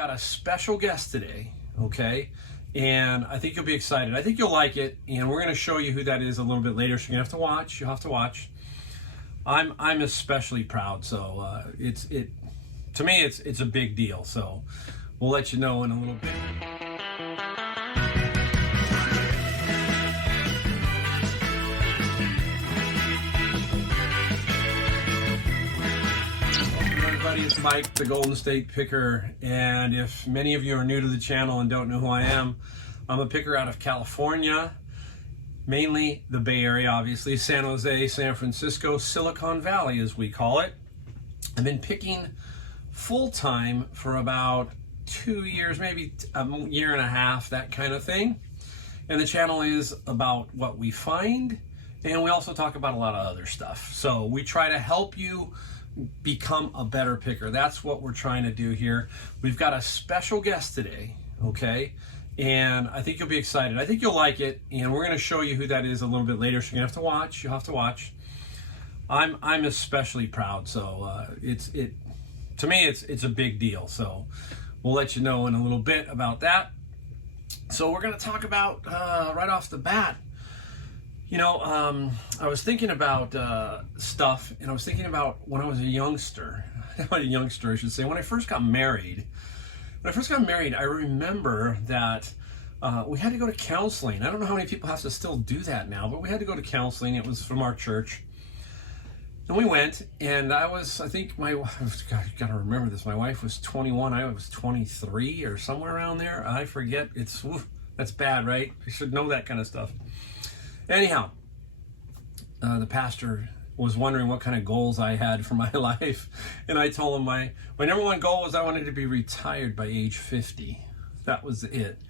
got a special guest today, okay? And I think you'll be excited. I think you'll like it, and we're going to show you who that is a little bit later. So you're going to have to watch. You'll have to watch. I'm especially proud. So to me it's a big deal. So we'll let you know in a little bit. It's Mike, the Golden State Picker, and if many of you are new to the channel and don't know who I am, I'm a picker out of California, mainly the Bay Area, obviously, San Jose, San Francisco, Silicon Valley as we call it. I've been picking full-time for about 2 years, maybe a year and a half, that kind of thing. And the channel is about what we find, and we also talk about a lot of other stuff. So we try to help you become a better picker. That's what we're trying to do here. We've got a special guest today, okay? And I think you'll be excited. I think you'll like it, and we're going to show you who that is a little bit later. So you're going to have to watch. You'll have to watch. I'm especially proud. So to me it's a big deal. So we'll let you know in a little bit about that. So we're going to talk about right off the bat. You know, I was thinking about stuff, and I was thinking about when I was a youngster. A youngster, I should say. When I first got married, I remember that we had to go to counseling. I don't know how many people have to still do that now, but we had to go to counseling. It was from our church. And we went, and I think my wife, God, you gotta remember this, my wife was 21, I was 23 or somewhere around there. I forget. That's bad, right? You should know that kind of stuff. Anyhow, the pastor was wondering what kind of goals I had for my life, and I told him my number one goal was I wanted to be retired by age 50. That was it.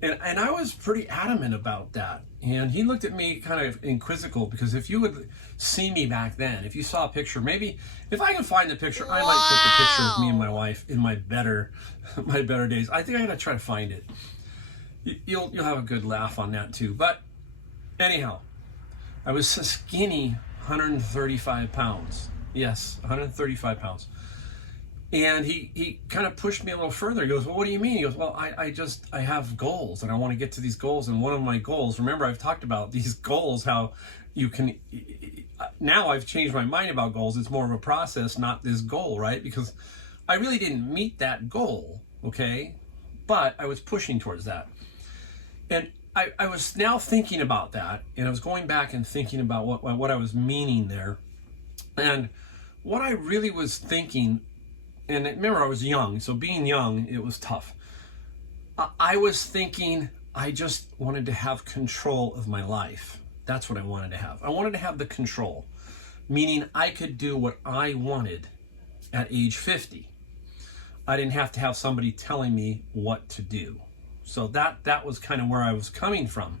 And I was pretty adamant about that. And he looked at me kind of inquisitive, because if you would see me back then, if you saw a picture, maybe if I can find the picture, I might put the picture of me and my wife in my better days. I think I gotta try to find it. You'll have a good laugh on that too. But anyhow, I was a skinny 135 pounds. Yes, 135 pounds. And he kind of pushed me a little further. He goes, well, what do you mean? He goes, well, I have goals, and I want to get to these goals. And one of my goals, remember I've talked about these goals, how you can, now I've changed my mind about goals. It's more of a process, not this goal, right? Because I really didn't meet that goal, okay? But I was pushing towards that. And I was now thinking about that, and I was going back and thinking about what I was meaning there. And what I really was thinking, and remember I was young, so being young, it was tough. I was thinking I just wanted to have control of my life. That's what I wanted to have. I wanted to have the control, meaning I could do what I wanted at age 50. I didn't have to have somebody telling me what to do. So that was kind of where I was coming from.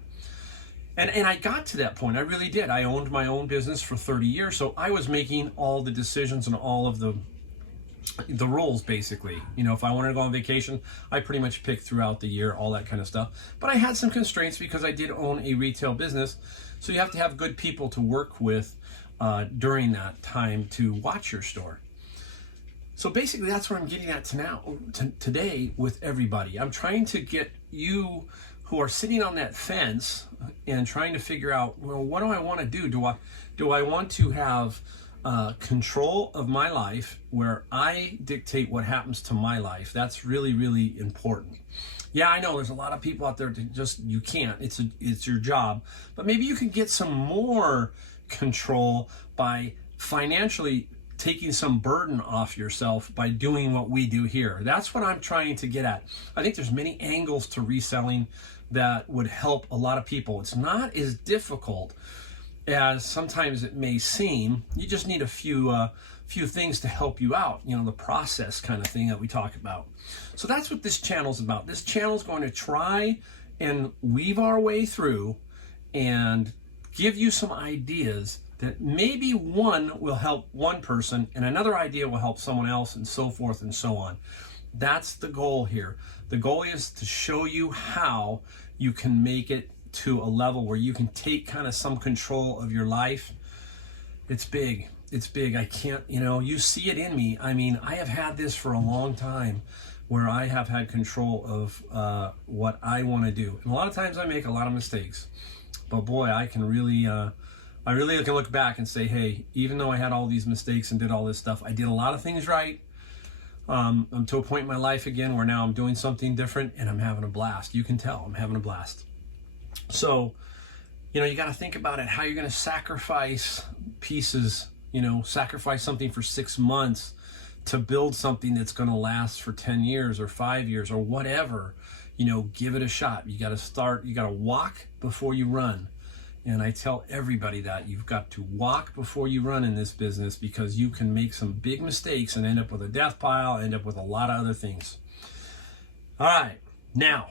And I got to that point. I really did. I owned my own business for 30 years. So I was making all the decisions and all of the rules, basically. You know, if I wanted to go on vacation, I pretty much picked throughout the year, all that kind of stuff. But I had some constraints because I did own a retail business. So you have to have good people to work with during that time to watch your store. So basically, that's where I'm getting at today with everybody. I'm trying to get you who are sitting on that fence and trying to figure out, well, what do I want to do? Do I want to have control of my life where I dictate what happens to my life? That's really, really important. Yeah, I know there's a lot of people out there that you can't. It's your job. But maybe you can get some more control by financially taking some burden off yourself by doing what we do here. That's what I'm trying to get at. I think there's many angles to reselling that would help a lot of people. It's not as difficult as sometimes it may seem. You just need a few things to help you out, you know, the process kind of thing that we talk about. So that's what this channel's about. This channel's going to try and weave our way through and give you some ideas that maybe one will help one person and another idea will help someone else, and so forth and so on. That's the goal here. The goal is to show you how you can make it to a level where you can take kind of some control of your life. It's big. It's big. I can't, you know, you see it in me. I mean, I have had this for a long time. where I have had control of what I want to do. And a lot of times I make a lot of mistakes, but boy, I really can look back and say, hey, even though I had all these mistakes and did all this stuff, I did a lot of things right. I'm to a point in my life again where now I'm doing something different and I'm having a blast. You can tell I'm having a blast. So, you got to think about it, how you're going to sacrifice pieces, sacrifice something for 6 months to build something that's going to last for 10 years or 5 years or whatever. Give it a shot. You got to start, you got to walk before you run. And I tell everybody that you've got to walk before you run in this business, because you can make some big mistakes and end up with a death pile, end up with a lot of other things. All right, now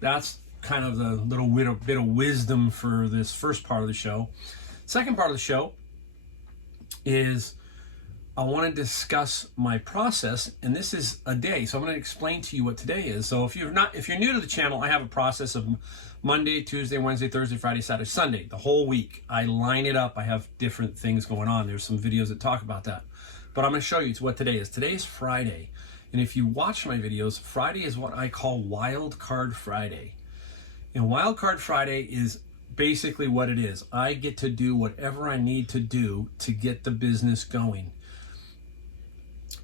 that's kind of the little bit of wisdom for this first part of the show. Second part of the show is I want to discuss my process, and this is a day. So I'm going to explain to you what today is. So if you're new to the channel, I have a process of Monday, Tuesday, Wednesday, Thursday, Friday, Saturday, Sunday, the whole week. I line it up. I have different things going on. There's some videos that talk about that. But I'm going to show you what today is. Today is Friday. And if you watch my videos, Friday is what I call Wild Card Friday. And Wild Card Friday is basically what it is. I get to do whatever I need to do to get the business going.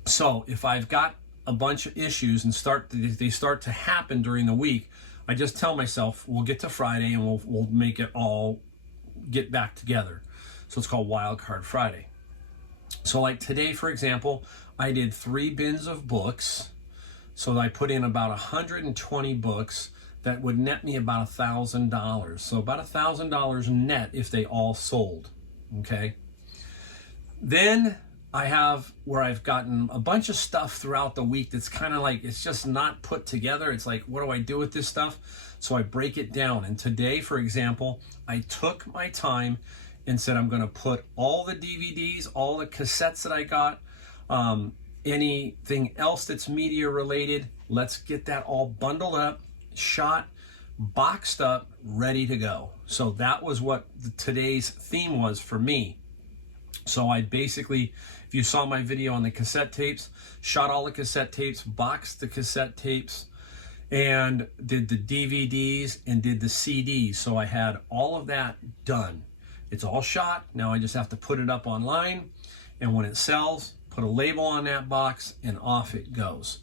So if I've got a bunch of issues and they start to happen during the week, I just tell myself, we'll get to Friday and we'll make it all get back together. So it's called Wild Card Friday. So like today, for example, I did 3 bins of books. So I put in about 120 books that would net me about $1,000. So about $1,000 net if they all sold, okay? Then I have where I've gotten a bunch of stuff throughout the week that's kind of like, it's just not put together. It's like, what do I do with this stuff? So I break it down. And today, for example, I took my time and said, I'm going to put all the DVDs, all the cassettes that I got, anything else that's media related, let's get that all bundled up, shot, boxed up, ready to go. So that was what today's theme was for me. So I basically, if you saw my video on the cassette tapes, shot all the cassette tapes, boxed the cassette tapes, and did the DVDs and did the CDs. So I had all of that done. It's all shot. Now I just have to put it up online, and when it sells, put a label on that box, and off it goes.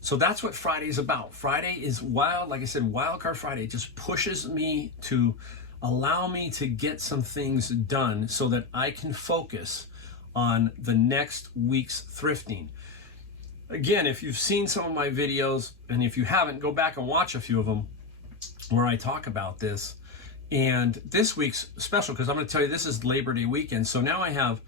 So that's what Friday's about. Friday is wild, like I said, Wild Card Friday. It just pushes me to allow me to get some things done so that I can focus on the next week's thrifting. Again, if you've seen some of my videos, and if you haven't, go back and watch a few of them where I talk about this. And this week's special, because I'm going to tell you this is Labor Day weekend. So now I have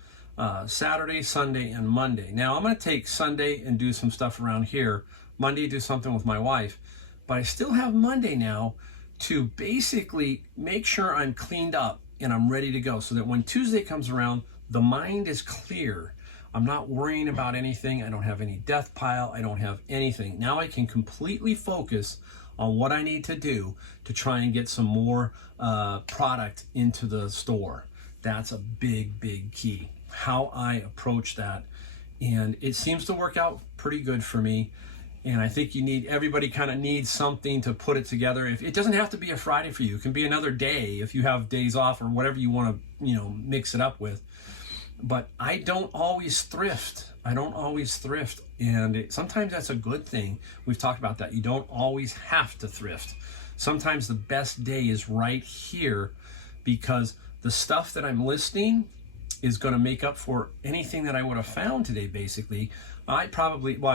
Saturday, Sunday, and Monday. Now I'm going to take Sunday and do some stuff around here. Monday, do something with my wife. But I still have Monday now to basically make sure I'm cleaned up and I'm ready to go, so that when Tuesday comes around, the mind is clear. I'm not worrying about anything. I don't have any death pile. I don't have anything. Now I can completely focus on what I need to do to try and get some more product into the store. That's a big, big key, how I approach that. And it seems to work out pretty good for me. And I think everybody kind of needs something to put it together. If it doesn't have to be a Friday for you, it can be another day if you have days off or whatever you want to, mix it up with. But I don't always thrift. And sometimes that's a good thing. We've talked about that. You don't always have to thrift. Sometimes the best day is right here, because the stuff that I'm listing is going to make up for anything that I would have found today, basically. I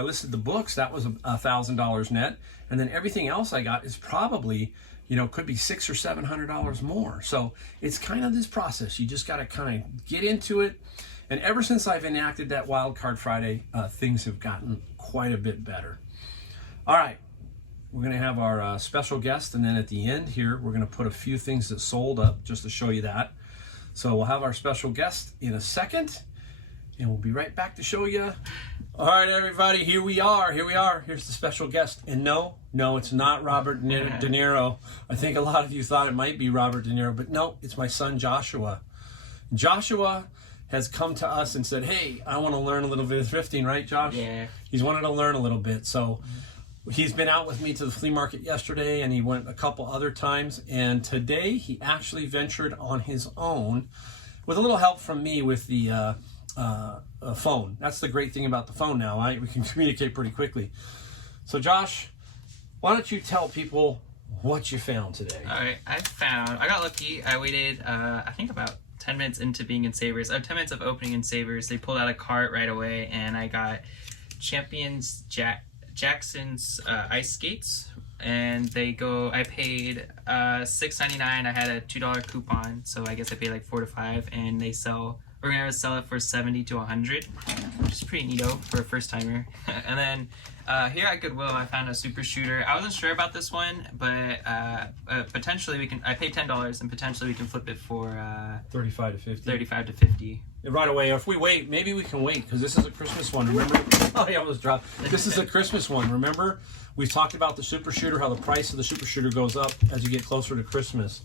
listed the books, that was $1,000 net, and then everything else I got is probably, could be $600 or $700 more. So it's kind of this process. You just got to kind of get into it. And ever since I've enacted that Wild Card Friday, things have gotten quite a bit better. All right, we're going to have our special guest, and then at the end here, we're going to put a few things that sold up just to show you that. So we'll have our special guest in a second, and we'll be right back to show you. All right, everybody, here we are. Here's the special guest. And no, it's not Robert De Niro. I think a lot of you thought it might be Robert De Niro, but no, it's my son, Joshua. Joshua has come to us and said, hey, I want to learn a little bit of thrifting, right, Josh? Yeah. He's wanted to learn a little bit. So he's been out with me to the flea market yesterday, and he went a couple other times. And today he actually ventured on his own with a little help from me with the phone. That's the great thing about the phone now, right? We can communicate pretty quickly. So Josh, why don't you tell people what you found today? All right, I got lucky. I waited, I think about 10 minutes into being in Savers. 10 minutes of opening in Savers. They pulled out a cart right away, and I got Jackson's ice skates, and I paid $6.99. I had a $2 coupon, so I guess I paid like $4 to $5, and we're gonna sell it for $70 to $100, which is pretty neato for a first timer. And then here at Goodwill, I found a super shooter. I wasn't sure about this one, but potentially I paid $10, and potentially we can flip it for 35 to 50. 35 to 50. Right away. If we wait, maybe we can wait, because this is a Christmas one. Remember? Oh, yeah, I almost dropped. This is a Christmas one. Remember? We've talked about the super shooter, how the price of the super shooter goes up as you get closer to Christmas.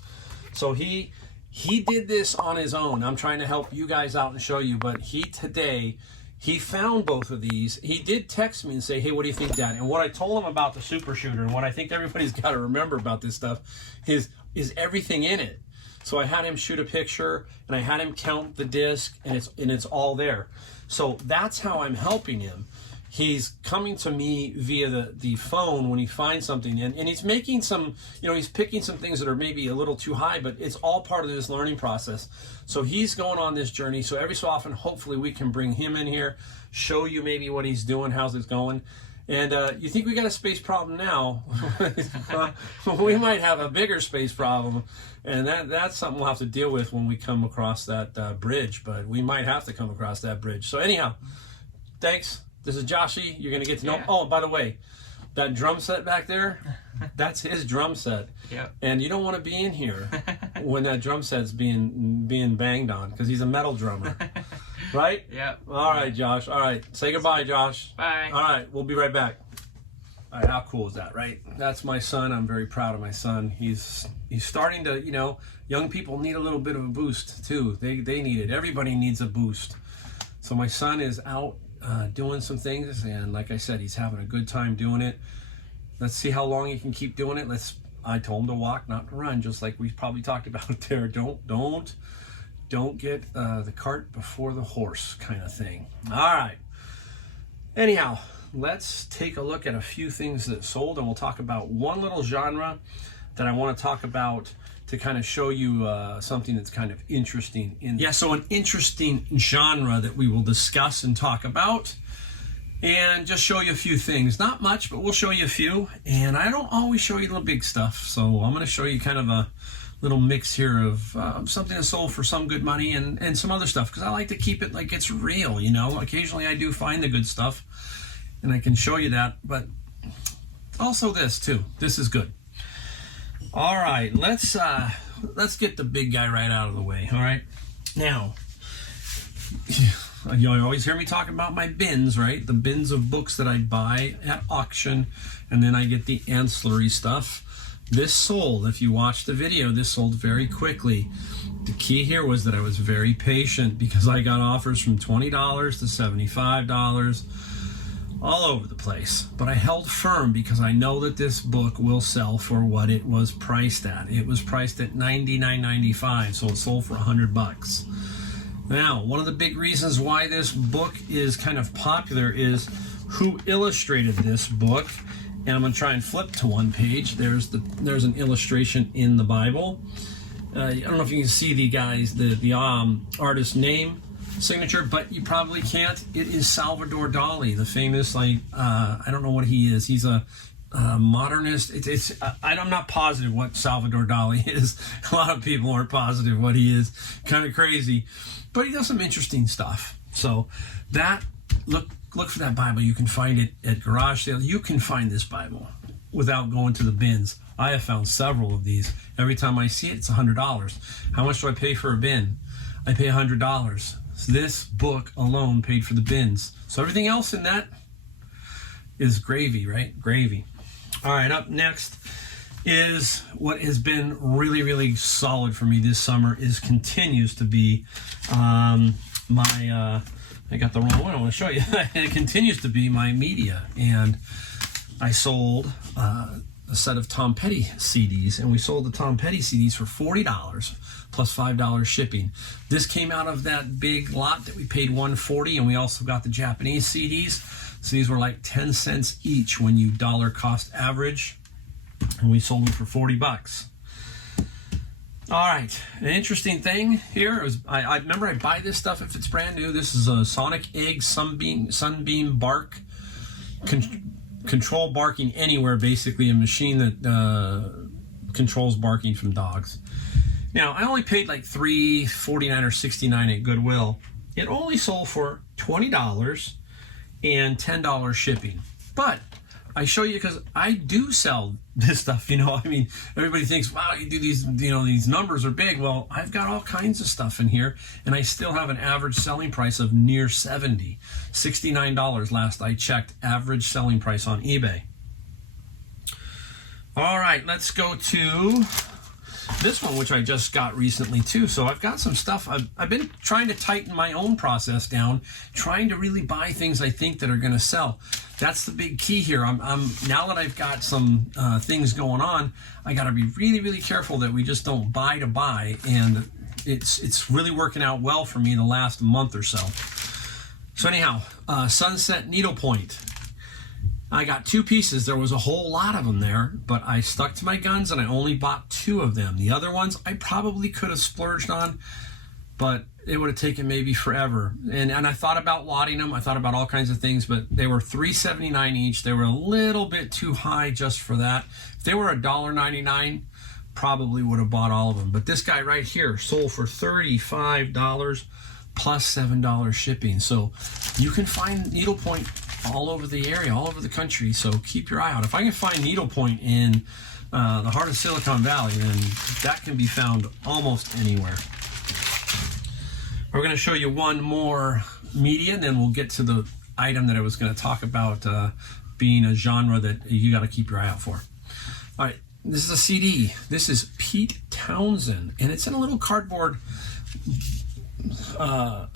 So he did this on his own. I'm trying to help you guys out and show you, but today he found both of these. He did text me and say, hey, what do you think, Dad? And what I told him about the super shooter, and what I think everybody's got to remember about this stuff, is everything in it. So I had him shoot a picture, and I had him count the disc, and it's all there. So that's how I'm helping him. He's coming to me via the phone when he finds something, and he's making some, he's picking some things that are maybe a little too high, but it's all part of this learning process. So he's going on this journey. So every so often, hopefully we can bring him in here, show you maybe what he's doing, how's it going. And you think we got a space problem now? We might have a bigger space problem, and that's something we'll have to deal with when we come across that bridge. But we might have to come across that bridge. So anyhow, thanks. This is Joshy. You're gonna get to know. Yeah. Oh, by the way, that drum set back there, that's his drum set. Yep. And you don't want to be in here when that drum set's being banged on, because he's a metal drummer. Right? Yep. All right, Josh. All right. Say goodbye, Josh. Bye. All right. We'll be right back. All right. How cool is that, right? That's my son. I'm very proud of my son. He's starting to, young people need a little bit of a boost too. They need it. Everybody needs a boost. So my son is out doing some things, and like I said, he's having a good time doing it. Let's see how long he can keep doing it. I told him to walk, not to run, just like we probably talked about there. Don't get the cart before the horse, kind of thing. All right. Anyhow, let's take a look at a few things that sold, and we'll talk about one little genre that I want to talk about to kind of show you something that's kind of interesting. So an interesting genre that we will discuss and talk about, and just show you a few things. Not much, but we'll show you a few. And I don't always show you the big stuff, so I'm going to show you kind of a little mix here of something that's sold for some good money and some other stuff, because I like to keep it like it's real. Occasionally I do find the good stuff, and I can show you that, but also this too. This is good. All right, let's get the big guy right out of the way. All right, now you always hear me talking about my bins, right? The bins of books that I buy at auction, and then I get the ancillary stuff. This sold, if you watch the video, this sold very quickly. The key here was that I was very patient, because I got offers from $20 to $75, all over the place. But I held firm, because I know that this book will sell for what it was priced at. It was priced at $99.95, so it sold for $100. Now, one of the big reasons why this book is kind of popular is who illustrated this book. And I'm going to try and flip to one page. There's an illustration in the Bible. I don't know if you can see the artist's name, signature, but you probably can't. It is Salvador Dali, the famous, I don't know what he is. He's a modernist. I'm not positive what Salvador Dali is. A lot of people aren't positive what he is. Kind of crazy. But he does some interesting stuff. So look for that Bible. You can find it at garage sales. You can find this Bible without going to the bins. I have found several of these. Every time I see it, it's $100. How much do I pay for a bin? I pay $100. So this book alone paid for the bins. So everything else in that is gravy, right? Gravy. All right, up next is what has been really, really solid for me this summer, continues to be I got the wrong one. I want to show you. It continues to be my media, and I sold a set of Tom Petty CDs, and we sold the Tom Petty CDs for $40 plus $5 shipping. This came out of that big lot that we paid $140, and we also got the Japanese CDs. So these were like 10 cents each when you dollar cost average, and we sold them for 40 bucks. All right, an interesting thing here is I remember I buy this stuff if it's brand new. This is a Sonic Egg Sunbeam Bark control barking anywhere, basically a machine that controls barking from dogs. Now I only paid like $3.49 or $69 at Goodwill. It only sold for $20 and $10 shipping, but I show you because I do sell this stuff, you know. I mean, everybody thinks, wow, you do these, you know, these numbers are big. Well, I've got all kinds of stuff in here, and I still have an average selling price of near $69 last I checked, average selling price on eBay. All right, let's go to this one, which I just got recently too. So I've got some stuff. I've been trying to tighten my own process down, trying to really buy things I think that are going to sell. That's the big key here. I'm now that I've got some things going on, I got to be really, really careful that we just don't buy to buy. And it's really working out well for me the last month or so. So anyhow, Sunset needlepoint. I got 2 pieces. There was a whole lot of them there, but I stuck to my guns and I only bought 2 of them. The other ones I probably could have splurged on, but it would have taken maybe forever. And I thought about lotting them. I thought about all kinds of things, but they were $3.79 each. They were a little bit too high just for that. If they were $1.99, probably would have bought all of them. But this guy right here sold for $35 plus $7 shipping. So you can find needlepoint all over the area, all over the country, so keep your eye out. If I can find needlepoint in the heart of Silicon Valley, then that can be found almost anywhere. We're going to show you one more media, and then we'll get to the item that I was going to talk about being a genre that you got to keep your eye out for. All right, this is a CD. This is Pete Townsend, and it's in a little cardboard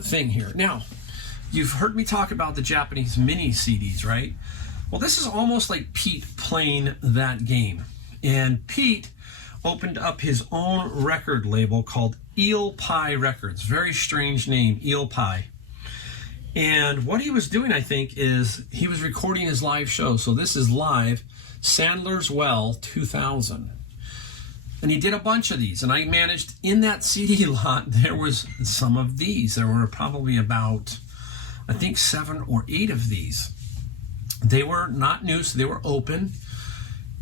thing here. Now, you've heard me talk about the Japanese mini CDs, right? Well, this is almost like Pete playing that game. And Pete opened up his own record label called Eel Pie Records. Very strange name, Eel Pie. And what he was doing, I think, is he was recording his live show. So this is live, Sandler's Well 2000. And he did a bunch of these. And I managed, in that CD lot, there was some of these. There were probably about, I think, 7 or 8 of these. They were not new, so they were open.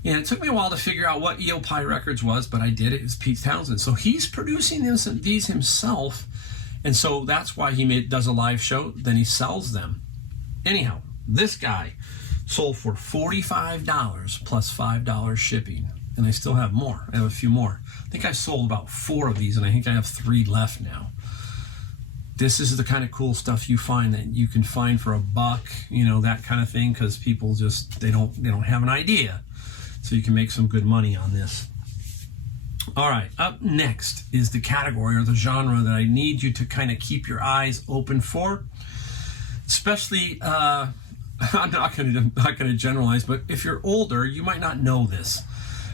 And it took me a while to figure out what Eel Pie Records was, but I did it. It was Pete Townsend. So he's producing these himself, and so that's why he does a live show. Then he sells them. Anyhow, this guy sold for $45 plus $5 shipping, and I still have more. I have a few more. I think I sold about 4 of these, and I think I have 3 left now. This is the kind of cool stuff you find that you can find for $1, you know, that kind of thing, because people just they don't have an idea. So you can make some good money on this. All right, up next is the category or the genre that I need you to kind of keep your eyes open for. Especially, I'm not going to generalize, but if you're older, you might not know this.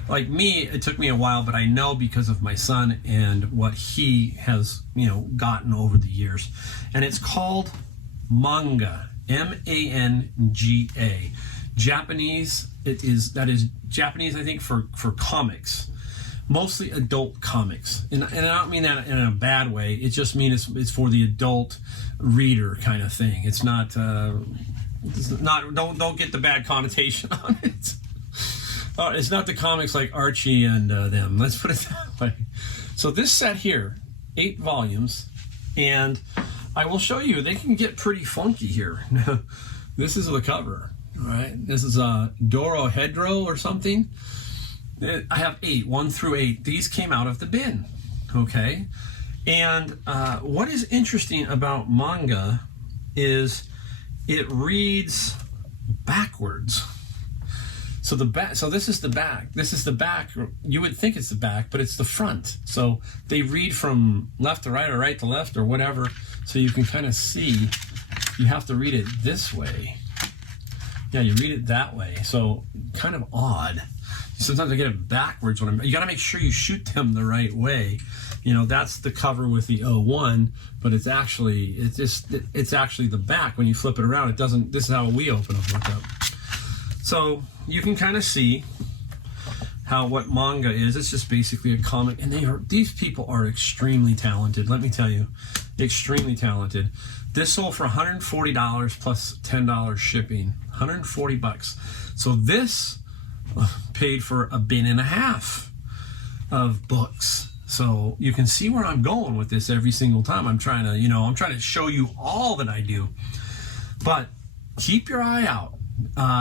Like me, it took me a while, but I know because of my son and what he has, you know, gotten over the years. And it's called Manga, M-A-N-G-A. Japanese, that is Japanese, I think, for comics. Mostly adult comics. And I don't mean that in a bad way. It just means it's for the adult reader kind of thing. It's not, don't get the bad connotation on it. It's not the comics like Archie and them. Let's put it that way. So this set here, 8 volumes, and I will show you, they can get pretty funky here. This is the cover, all right? This is a Doro Hedro or something. I have 8, 1 through 8. These came out of the bin, okay? And what is interesting about manga is it reads backwards. So the back, so this is the back. This is the back. You would think it's the back, but it's the front. So they read from left to right or right to left or whatever. So you can kind of see, you have to read it this way. Yeah, you read it that way. So kind of odd. Sometimes I get it backwards when you got to make sure you shoot them the right way. You know, that's the cover with the 01, but it's actually the back. When you flip it around, it doesn't. This is how we open a book up. So you can kind of see how what manga is. It's just basically a comic, and these people are extremely talented. Let me tell you, extremely talented. This sold for $140 plus $10 shipping, $140. So this paid for a bin and a half of books. So you can see where I'm going with this every single time. I'm trying to show you all that I do. But keep your eye out.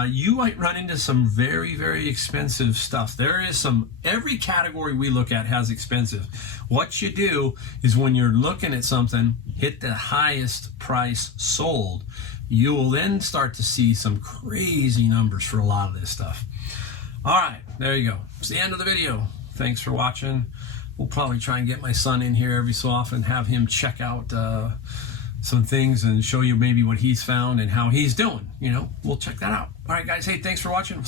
You might run into some very, very expensive stuff. There is every category we look at has expensive. What you do is when you're looking at something, hit the highest price sold. You will then start to see some crazy numbers for a lot of this stuff. All right, there you go. It's the end of the video. Thanks for watching. We'll probably try and get my son in here every so often, have him check out some things and show you maybe what he's found and how he's doing. You know, we'll check that out. All right, guys. Hey, thanks for watching.